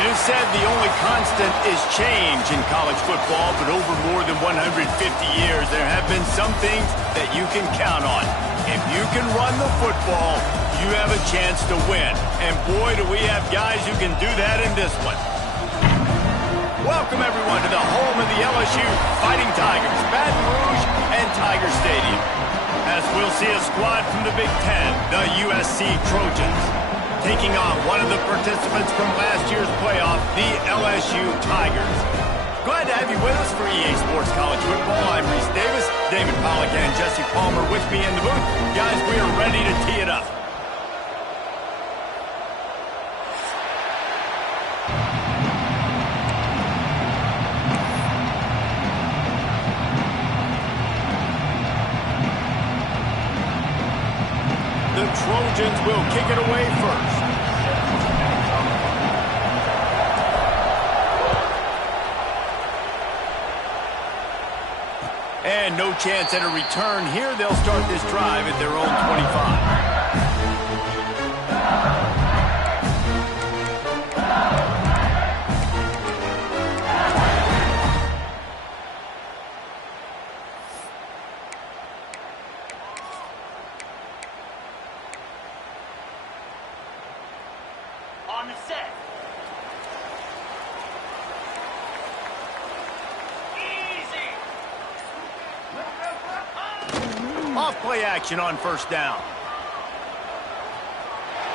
It is said the only constant is change in college football, but over more than 150 years, there have been some things that you can count on. If you can run the football, you have a chance to win. And boy, do we have guys who can do that in this one. Welcome, everyone, to the home of the LSU Fighting Tigers, Baton Rouge and Tiger Stadium. As we'll see a squad from the Big Ten, the USC Trojans, taking on one of the participants from last year's playoff, the LSU Tigers. Glad to have you with us for EA Sports College Football. I'm Reese Davis, David Pollack, and Jesse Palmer with me in the booth. Guys, we are ready to tee it up. The Trojans will kick it away first. And no chance at a return here. They'll start this drive at their own 25. On the set. Easy. Off play action on first down.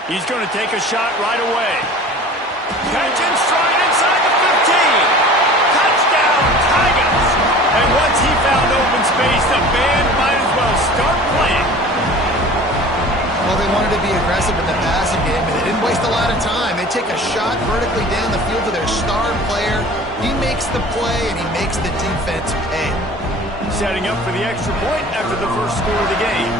He's going to take a shot right away. Catch and stride inside the 15. Touchdown, Tigers. And once he found open space, the band might as well start playing. Well, they wanted to be aggressive in the passing game, and they didn't waste a lot of time. They take a shot vertically down the field to their star player. He makes the play, and he makes the defense pay. Setting up for the extra point after the first score of the game.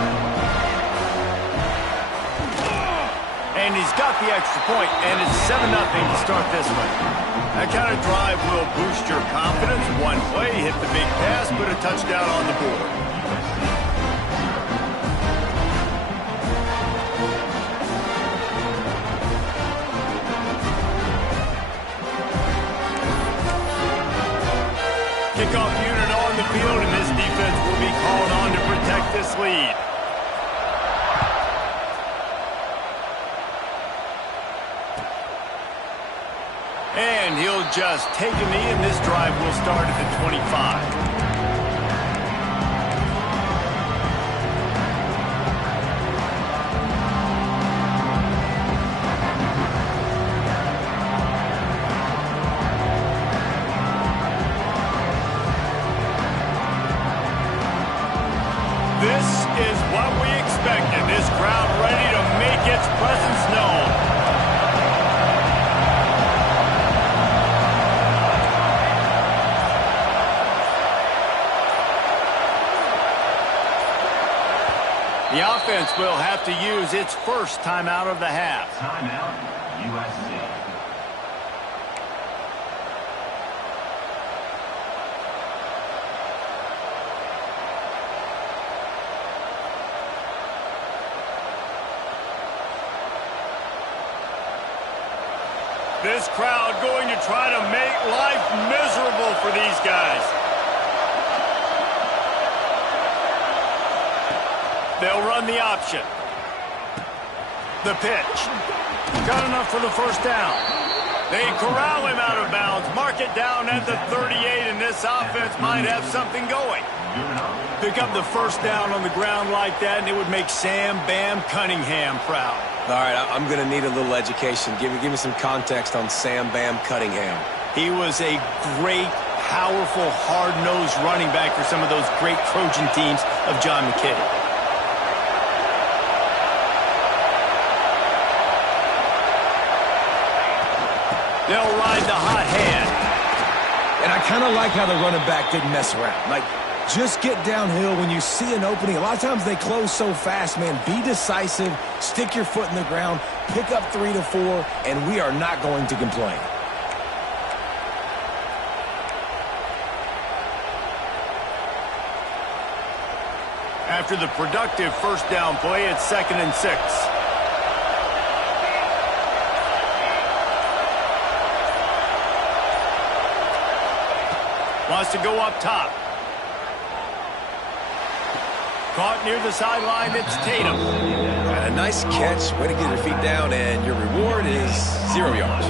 And he's got the extra point, and it's 7-0 to start this one. That kind of drive will boost your confidence. One play, hit the big pass, put a touchdown on the board. Kickoff unit on the field, and this defense will be called on to protect this lead. And he'll just take a knee, and this drive will start at the 25. This is what we expected. This crowd ready to make its presence known. The offense will have to use its first timeout of the half. Timeout, USC. This crowd going to try to make life miserable for these guys. They'll run the option. The pitch. Got enough for the first down. They corral him out of bounds. Mark it down at the 38, and this offense might have something going. Pick up the first down on the ground like that, and it would make Sam Bam Cunningham proud. All right, I'm going to need a little education. Give me some context on Sam Bam Cunningham. He was a great, powerful, hard-nosed running back for some of those great Trojan teams of John McKay. They'll ride the hot hand. And I kind of like how the running back didn't mess around. Like, just get downhill when you see an opening. A lot of times they close so fast, man. Be decisive, stick your foot in the ground, pick up 3 to 4, and we are not going to complain. After the productive first down play, it's 2nd and 6. Wants to go up top. Caught near the sideline, it's Tatum. And a nice catch. Way to get your feet down, and your reward is 0 yards.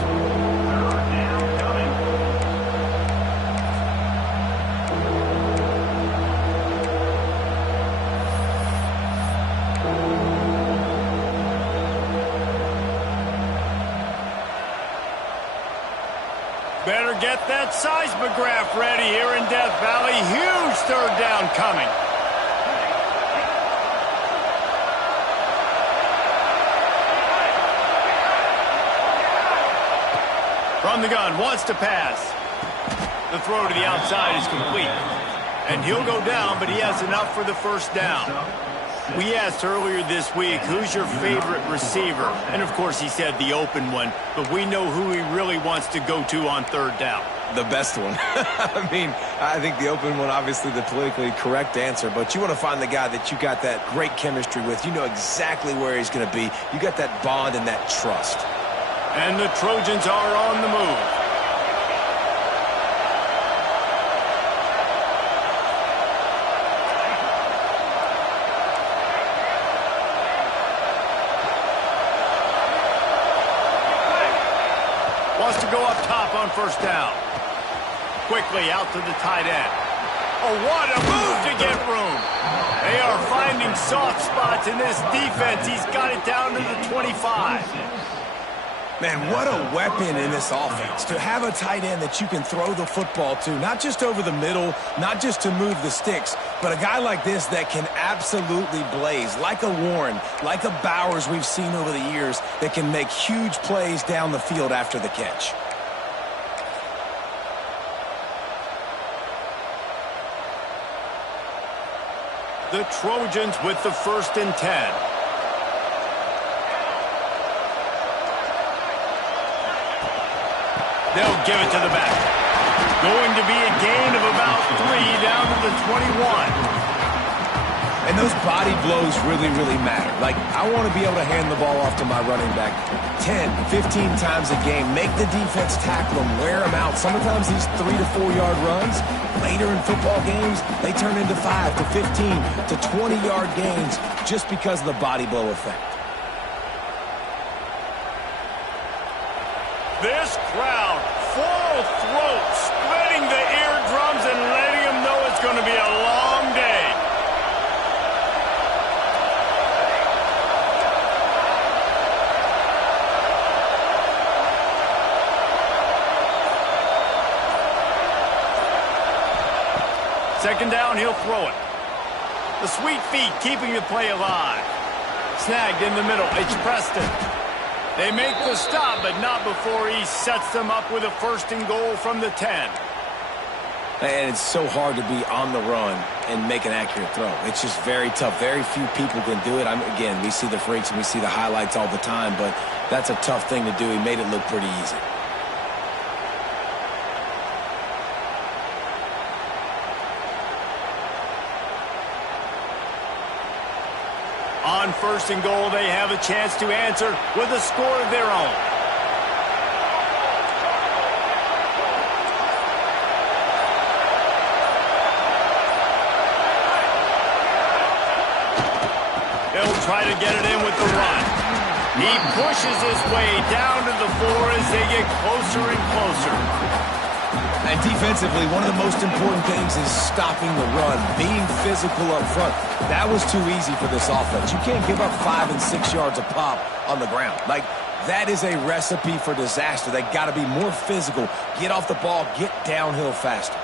Better get that seismograph ready here in Death Valley. Huge third down coming. From the gun, wants to pass. The throw to the outside is complete. And he'll go down, but he has enough for the first down. We asked earlier this week, who's your favorite receiver? And, of course, he said the open one, but we know who he really wants to go to on third down. The best one. I mean, I think the open one, obviously the politically correct answer, but you want to find the guy that you got that great chemistry with. You know exactly where he's going to be. You got that bond and that trust. And the Trojans are on the move. Wants to go up top on first down. Quickly out to the tight end. Oh, what a move to get room. They are finding soft spots in this defense. He's got it down to the 25. Man, what a weapon in this offense. To have a tight end that you can throw the football to, not just over the middle, not just to move the sticks, but a guy like this that can absolutely blaze, like a Warren, like a Bowers we've seen over the years, that can make huge plays down the field after the catch. The Trojans with the 1st and 10. They'll give it to the back. Going to be a gain of about 3 down to the 21. And those body blows really, really matter. Like, I want to be able to hand the ball off to my running back 10, 15 times a game. Make the defense tackle them, wear them out. Sometimes these 3 to 4 yard runs, later in football games, they turn into 5 to 15 to 20 yard gains just because of the body blow effect. This crowd, full throat, splitting the eardrums and letting them know it's going to be a long day. Second down, he'll throw it. The sweet feet keeping the play alive. Snagged in the middle, it's Preston. They make the stop, but not before he sets them up with a 1st and goal from the 10. And it's so hard to be on the run and make an accurate throw. It's just very tough. Very few people can do it. Again, we see the freaks and we see the highlights all the time, but that's a tough thing to do. He made it look pretty easy. On 1st and goal, they have a chance to answer with a score of their own. They'll try to get it in with the run. He pushes his way down to the 4 as they get closer and closer. And defensively, one of the most important things is stopping the run, being physical up front. That was too easy for this offense. You can't give up 5 and 6 yards a pop on the ground. Like, that is a recipe for disaster. They got to be more physical, get off the ball, get downhill faster.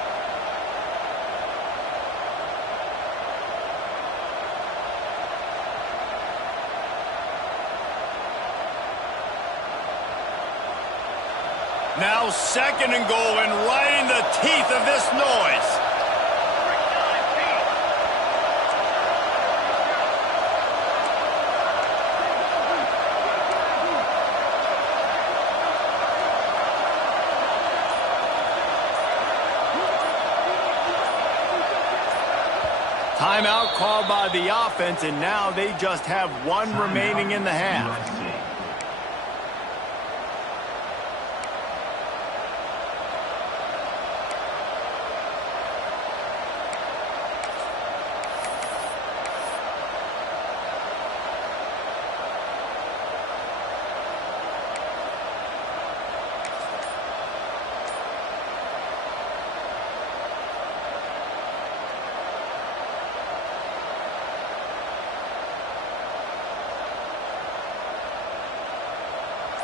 Now 2nd and goal, and right in the teeth of this noise. Timeout called by the offense, and now they just have 1 remaining in the half.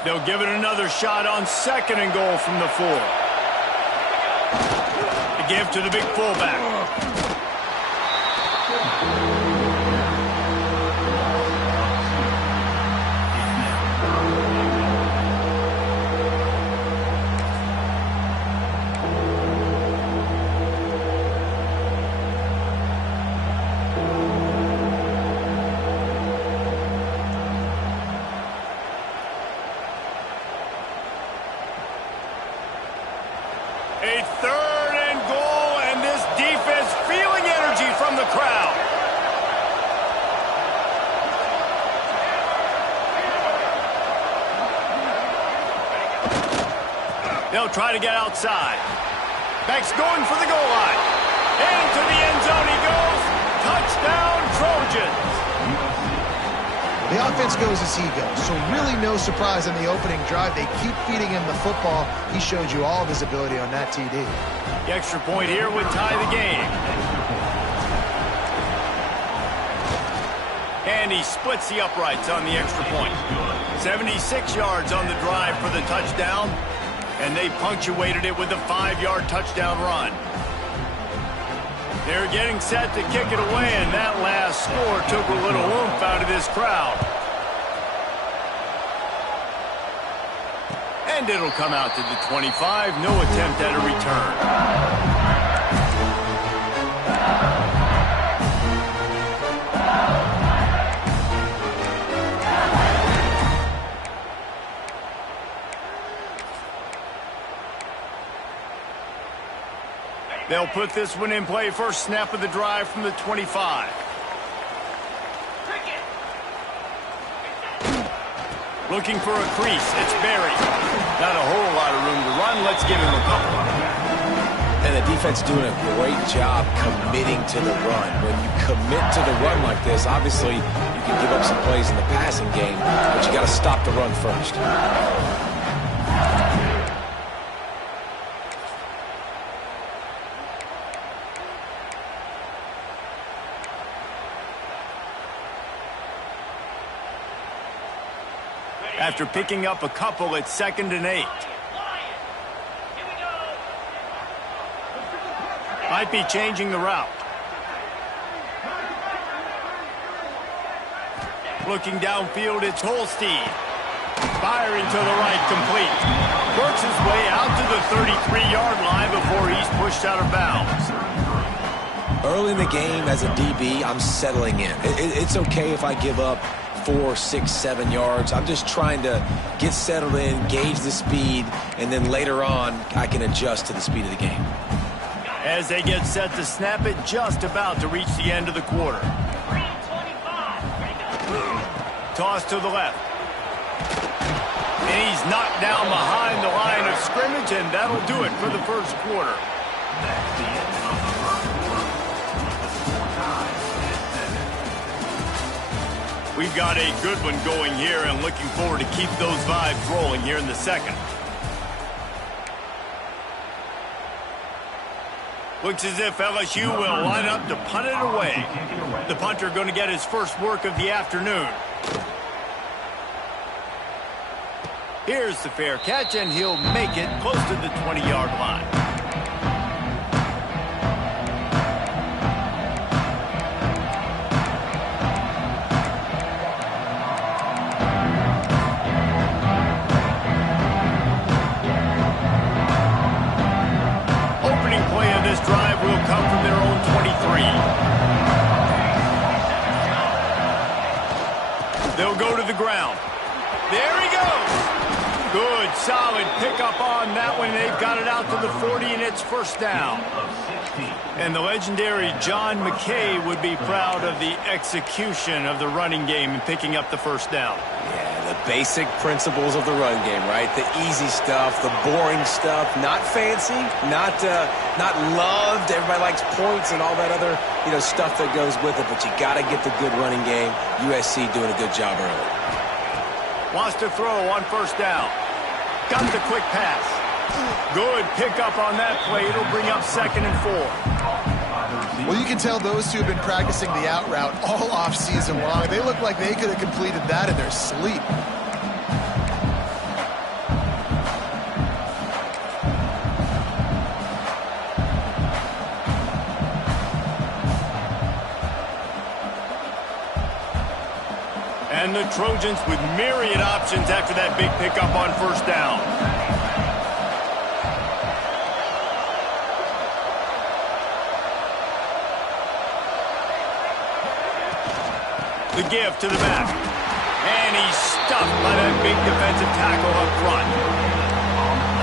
They'll give it another shot on 2nd and goal from the 4. The give to the big fullback. A 3rd and goal, and this defense feeling energy from the crowd. They'll try to get outside. Beck's going for the goal line. Into the end zone he goes. Touchdown, Trojans. The offense goes as he goes, so really no surprise in the opening drive. They keep feeding him the football. He showed you all of his ability on that TD. The extra point here would tie the game. And he splits the uprights on the extra point. 76 yards on the drive for the touchdown, and they punctuated it with a 5-yard touchdown run. They're getting set to kick it away, and that last score took a little oomph out of this crowd. And it'll come out to the 25. No attempt at a return. They'll put this one in play. First snap of the drive from the 25. Looking for a crease. It's Berry. Not a whole lot of room to run. Let's give him a couple. And the defense doing a great job committing to the run. When you commit to the run like this, obviously you can give up some plays in the passing game, but you got to stop the run first. After picking up a couple at 2nd and 8. Might be changing the route. Looking downfield, it's Holstein. Firing to the right, complete. Works his way out to the 33-yard line before he's pushed out of bounds. Early in the game, as a DB, I'm settling in. It's okay if I give up 4, 6, 7 yards. I'm just trying to get settled in, gauge the speed, and then later on, I can adjust to the speed of the game. As they get set to snap it, just about to reach the end of the quarter. Toss to the left. And he's knocked down behind the line of scrimmage, and that'll do it for the first quarter. We've got a good one going here, and looking forward to keep those vibes rolling here in the second. Looks as if LSU will line up to punt it away. The punter going to get his first work of the afternoon. Here's the fair catch, and he'll make it close to the 20-yard line. Drive will come from their own 23. They'll go to the ground. There he goes. Good, solid pickup on that one. They've got it out to the 40, and it's first down. And the legendary John McKay would be proud of the execution of the running game and picking up the first down. Yeah, the basic principles of the run game, right? The easy stuff, the boring stuff, not fancy, not loved. Everybody likes points and all that other, stuff that goes with it, but you got to get the good running game. USC doing a good job early. Wants to throw on first down. Got the quick pass. Good pickup on that play. It'll bring up 2nd and 4. Well, you can tell those two have been practicing the out route all off season long. They look like they could have completed that in their sleep. Trojans with myriad options after that big pickup on first down. The give to the back. And he's stuffed by that big defensive tackle up front.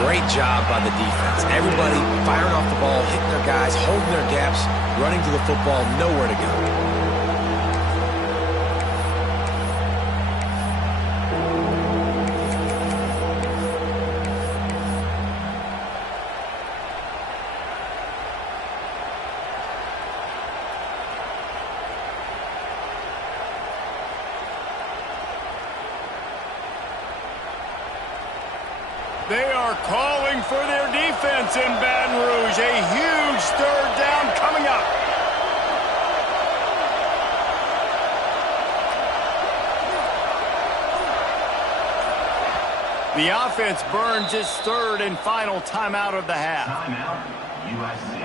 Great job by the defense. Everybody firing off the ball, hitting their guys, holding their gaps, running to the football, nowhere to go. They are calling for their defense in Baton Rouge. A huge third down coming up. The offense burns its third and final timeout of the half. Timeout, USC.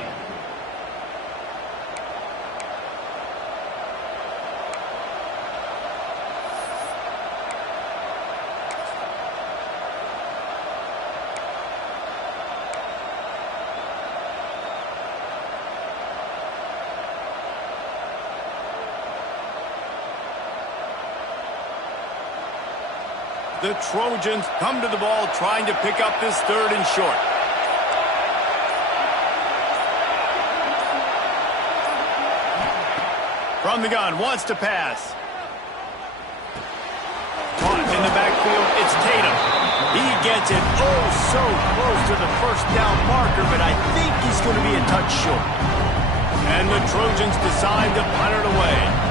The Trojans come to the ball trying to pick up this third and short. From the gun, wants to pass. Caught in the backfield, it's Tatum. He gets it oh so close to the first down marker, but I think he's going to be a touch short. And the Trojans decide to punt it away.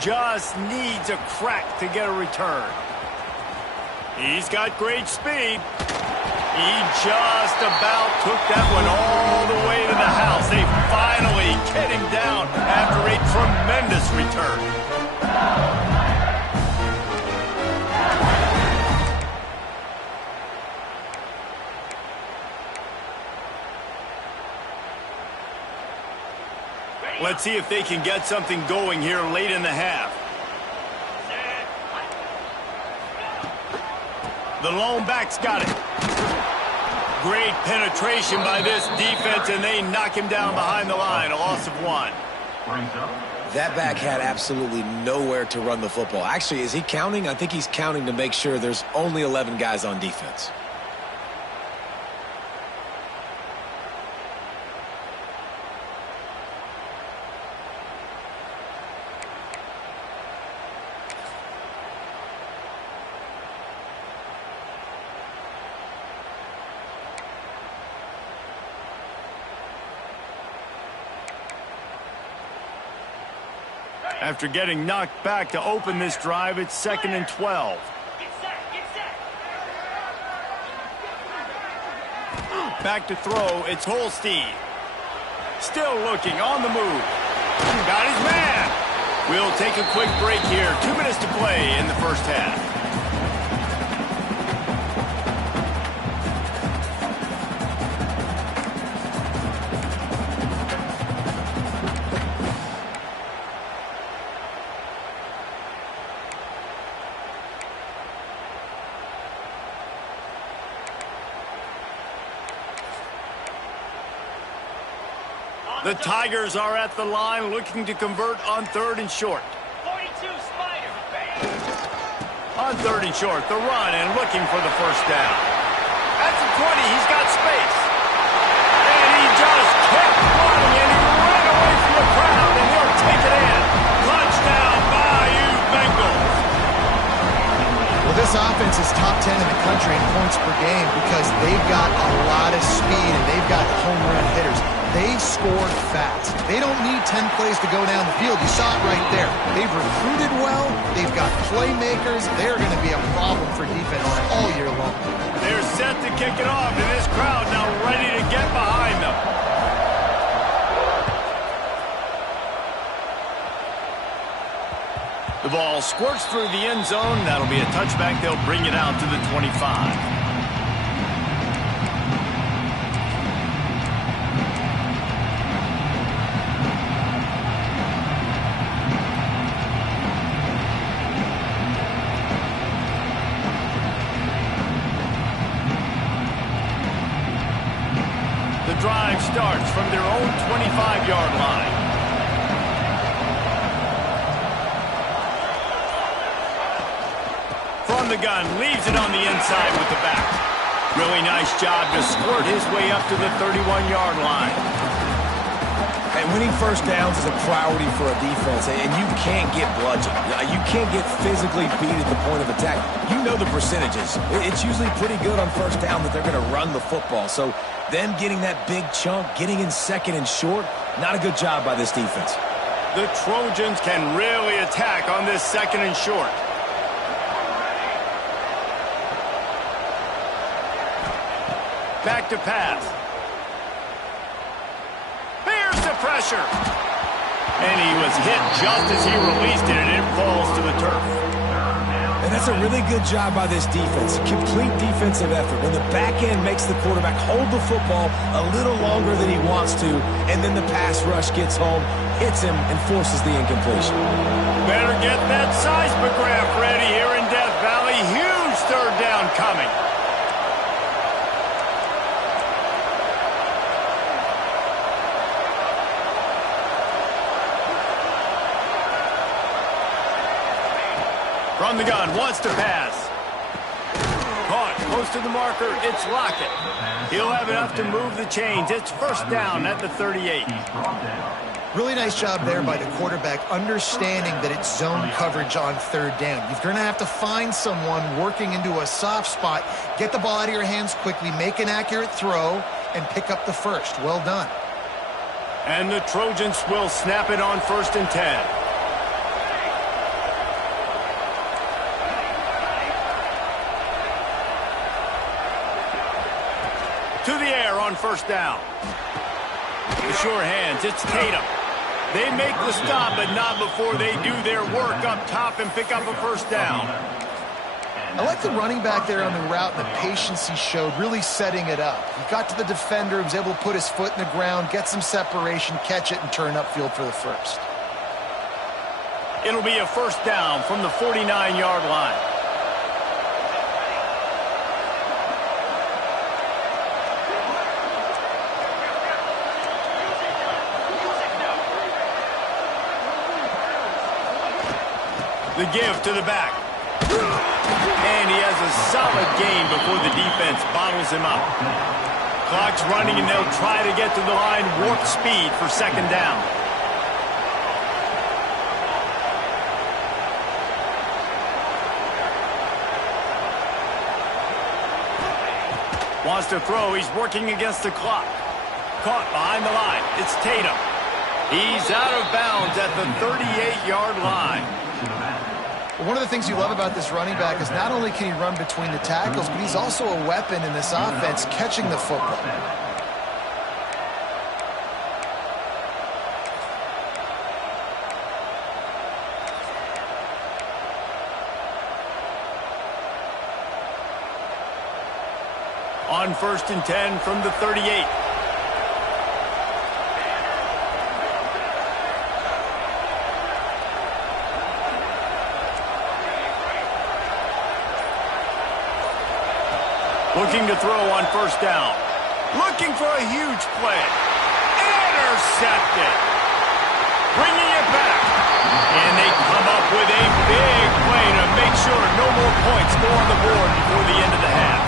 Just needs a crack to get a return. He's got great speed. He just about took that one all the way to the house. They finally get him down after a tremendous return. Let's see if they can get something going here late in the half. The lone back's got it. Great penetration by this defense, and they knock him down behind the line. A loss of 1. That back had absolutely nowhere to run the football. Actually, is he counting? I think he's counting to make sure there's only 11 guys on defense. After getting knocked back to open this drive, it's 2nd and 12. Back to throw, it's Holstein. Still looking, on the move. Got his man. We'll take a quick break here. 2 minutes to play in the first half. The Tigers are at the line looking to convert on 3rd and short. 42 Spider. On 3rd and short, the run and looking for the first down. At the 20, he's got space. And he just kept running, and he ran away from the crowd, and he'll take it in. Touchdown, Bayou Bengals. Well, this offense is top 10 in the country in points per game because they've got a lot of speed and they've got home run hitters. They scored fast. They don't need 10 plays to go down the field. You saw it right there. They've recruited well. They've got playmakers. They're going to be a problem for defense all year long. They're set to kick it off, and this crowd now ready to get behind them. The ball squirts through the end zone. That'll be a touchback. They'll bring it out to the 25. drive starts from their own 25-yard line. From the gun, leaves it on the inside with the back. Really nice job to squirt his way up to the 31-yard line. And winning first downs is a priority for a defense, and you can't get bludgeoned. You can't get physically beat at the point of attack. You know the percentages. It's usually pretty good on first down that they're going to run the football. So them getting that big chunk, getting in second and short, not a good job by this defense. The Trojans can really attack on this second and short. Back to pass. Here's the pressure. And he was hit just as he released it, and it falls to the turf. And that's a really good job by this defense. Complete defensive effort. When the back end makes the quarterback hold the football a little longer than he wants to, and then the pass rush gets home, hits him, and forces the incompletion. Better get that seismograph ready here in Death Valley. Huge third down coming. From the gun, wants to pass. Caught, close to the marker, it's Lockett. He'll have enough to move the chains. It's first down at the 38. Really nice job there by the quarterback, understanding that it's zone coverage on third down. You're going to have to find someone working into a soft spot, get the ball out of your hands quickly, make an accurate throw, and pick up the first. Well done. And the Trojans will snap it on 1st and 10. To the air on first down. The sure hands, it's Tatum. They make the stop, but not before they do their work up top and pick up a first down. I like the running back there on the route and the patience he showed, really setting it up. He got to the defender, he was able to put his foot in the ground, get some separation, catch it, and turn upfield for the first. It'll be a first down from the 49-yard line. The give to the back. And he has a solid gain before the defense bottles him up. Clock's running, and they'll try to get to the line warp speed for second down. Wants to throw. He's working against the clock. Caught behind the line. It's Tatum. He's out of bounds at the 38-yard line. One of the things you love about this running back is not only can he run between the tackles, but he's also a weapon in this offense, catching the football. On 1st and 10 from the 38. Looking to throw on first down. Looking for a huge play. Intercepted. Bringing it back. And they come up with a big play to make sure no more points go on the board before the end of the half.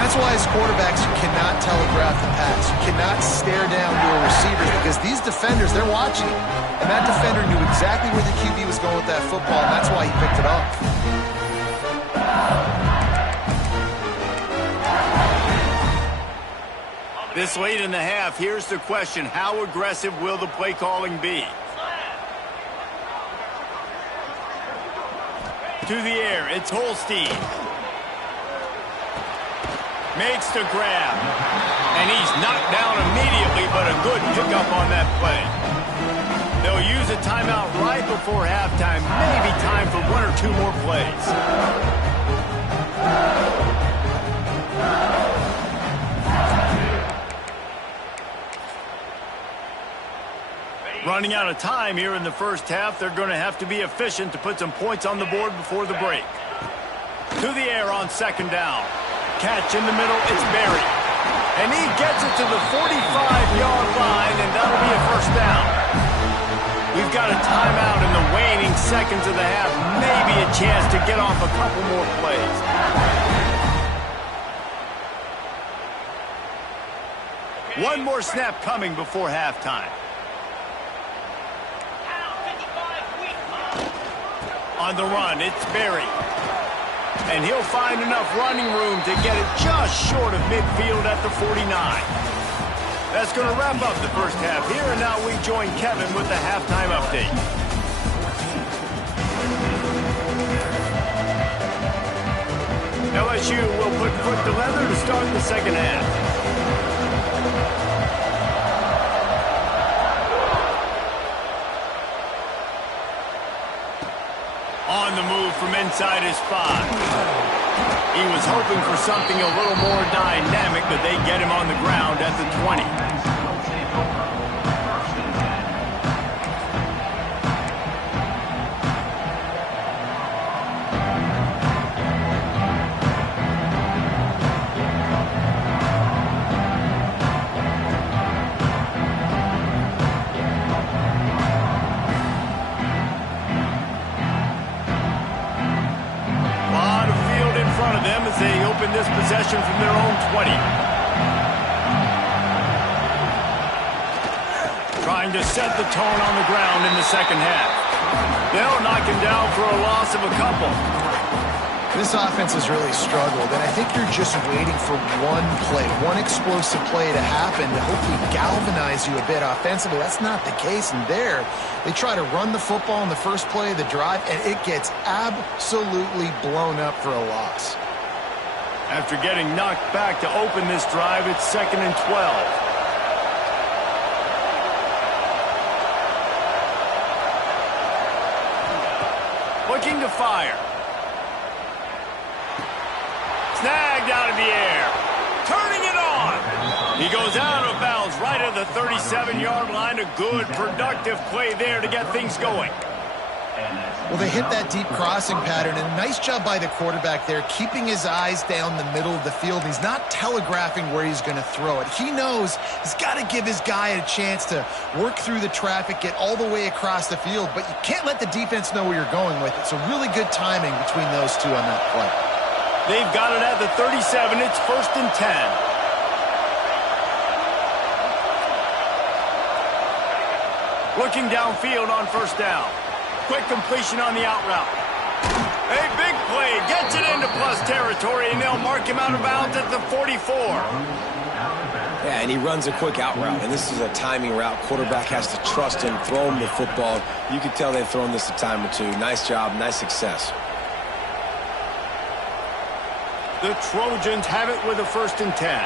That's why as quarterbacks, you cannot telegraph the pass. You cannot stare down your receivers because these defenders, they're watching it. And that defender knew exactly where the QB was going with that football, and that's why he picked it off. This late in the half, here's the question. How aggressive will the play calling be? To the air, it's Holstein. Makes the grab. And he's knocked down immediately, but a good pickup on that play. They'll use a timeout right before halftime. Maybe time for one or two more plays. Running out of time here in the first half. They're going to have to be efficient to put some points on the board before the break. To the air on second down. Catch in the middle. It's Berry. And he gets it to the 45-yard line, and that'll be a first down. We've got a timeout in the waning seconds of the half. Maybe a chance to get off a couple more plays. One more snap coming before halftime. On the run, it's Berry. And he'll find enough running room to get it just short of midfield at the 49. That's going to wrap up the first half here, and now we join Kevin with the halftime update. LSU will put foot to leather to start the second half. On the move from inside his 5. He was hoping for something a little more dynamic, but they get him on the ground at the 20. They open this possession from their own 20. Trying to set the tone on the ground in the second half. They'll knock him down for a loss of a couple. This offense has really struggled, and I think you're just waiting for one play, one explosive play to happen to hopefully galvanize you a bit offensively. That's not the case, and there they try to run the football in the first play of the drive, and it gets absolutely blown up for a loss. After getting knocked back to open this drive, it's 2nd and 12. Looking to fire. Snagged out of the air. Turning it on. He goes out of bounds right at the 37-yard line. A good, productive play there to get things going. Well, they hit that deep crossing pattern, and a nice job by the quarterback there, keeping his eyes down the middle of the field. He's not telegraphing where he's going to throw it. He knows he's got to give his guy a chance to work through the traffic, get all the way across the field, but you can't let the defense know where you're going with it. So really good timing between those two on that play. They've got it at the 37. It's 1st and 10. Looking downfield on first down. Quick completion on the out route. A big play. Gets it into plus territory, and they'll mark him out of bounds at the 44. Yeah, and he runs a quick out route, and this is a timing route. Quarterback has to trust him, throw him the football. You can tell they've thrown this a time or two. Nice job, nice success. The Trojans have it with a 1st and 10.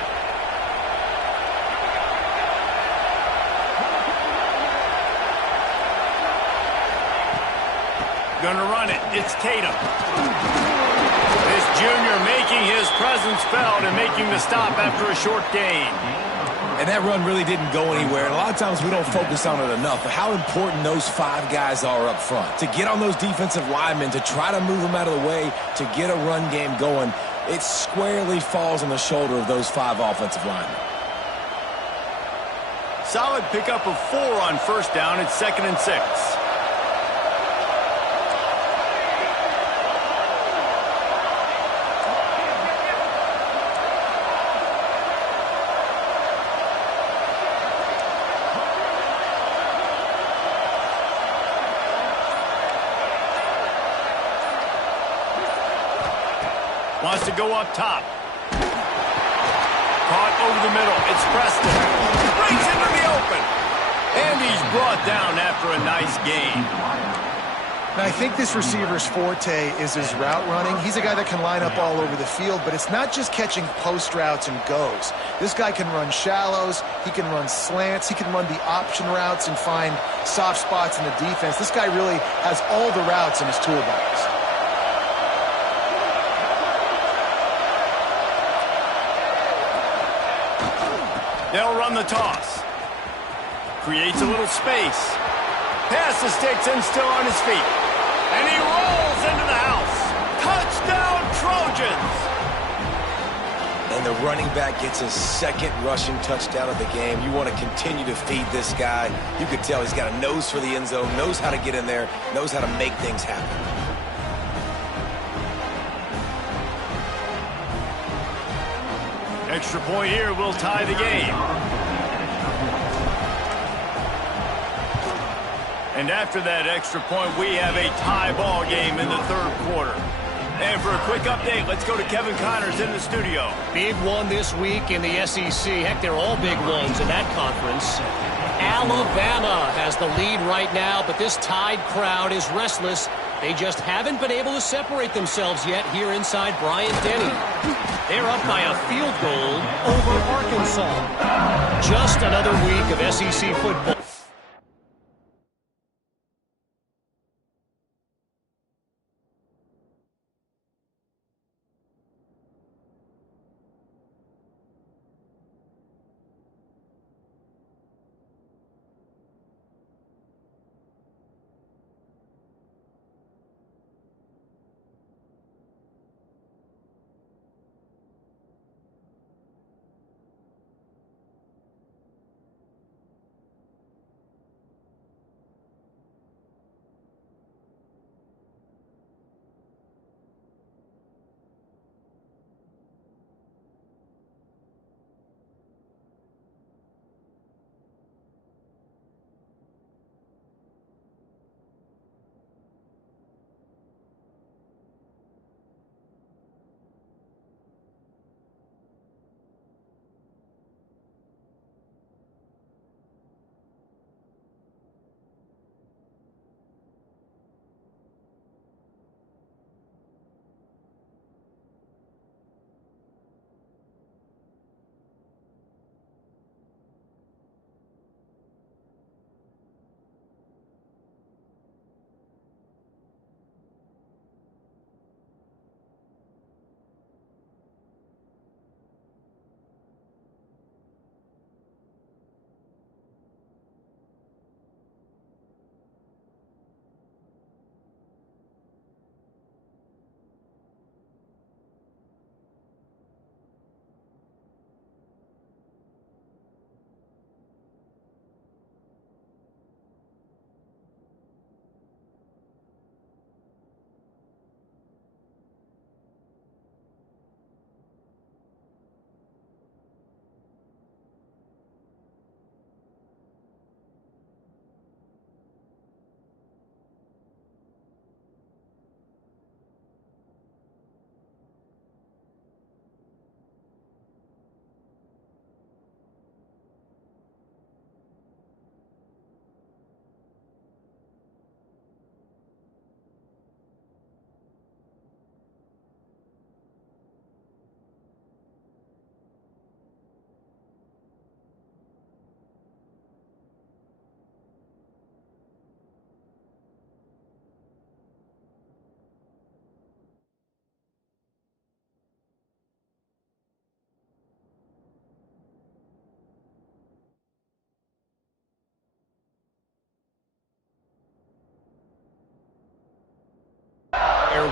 Gonna run it. It's Tatum. This junior making his presence felt and making the stop after a short gain. And that run really didn't go anywhere. And a lot of times we don't focus on it enough, but how important those 5 guys are up front. To get on those defensive linemen, to try to move them out of the way, to get a run game going, it squarely falls on the shoulder of those 5 offensive linemen. Solid pickup of 4 on first down. It's 2nd and 6. Wants to go up top. Caught over the middle. It's Preston. Breaks into the open. And he's brought down after a nice gain. Now, I think this receiver's forte is his route running. He's a guy that can line up all over the field, but it's not just catching post routes and goes. This guy can run shallows. He can run slants. He can run the option routes and find soft spots in the defense. This guy really has all the routes in his toolbox. They'll run the toss. Creates a little space. Pass the sticks and still on his feet. And he rolls into the house. Touchdown, Trojans! and the running back gets his second rushing touchdown of the game. You want to continue to feed this guy. You could tell he's got a nose for the end zone, knows how to get in there, knows how to make things happen. Extra point here will tie the game. And after that extra point, we have a tie ball game in the third quarter. And for a quick update, let's go to Kevin Connors in the studio. Big one this week in the SEC. Heck, they're all big ones in that conference. Alabama has the lead right now, but this Tide crowd is restless. They just haven't been able to separate themselves yet here inside Bryant-Denny. They're up by a field goal over Arkansas. Just another week of SEC football.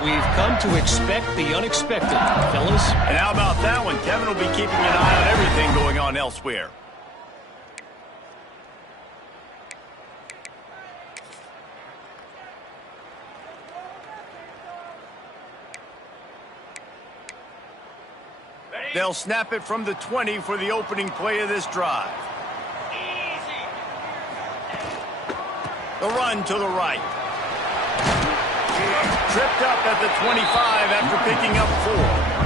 We've come to expect the unexpected, fellas. And how about that one? Kevin will be keeping an eye on everything going on elsewhere. They'll snap it from the 20 for the opening play of this drive. The run to the right. Tripped up at the 25 after picking up 4.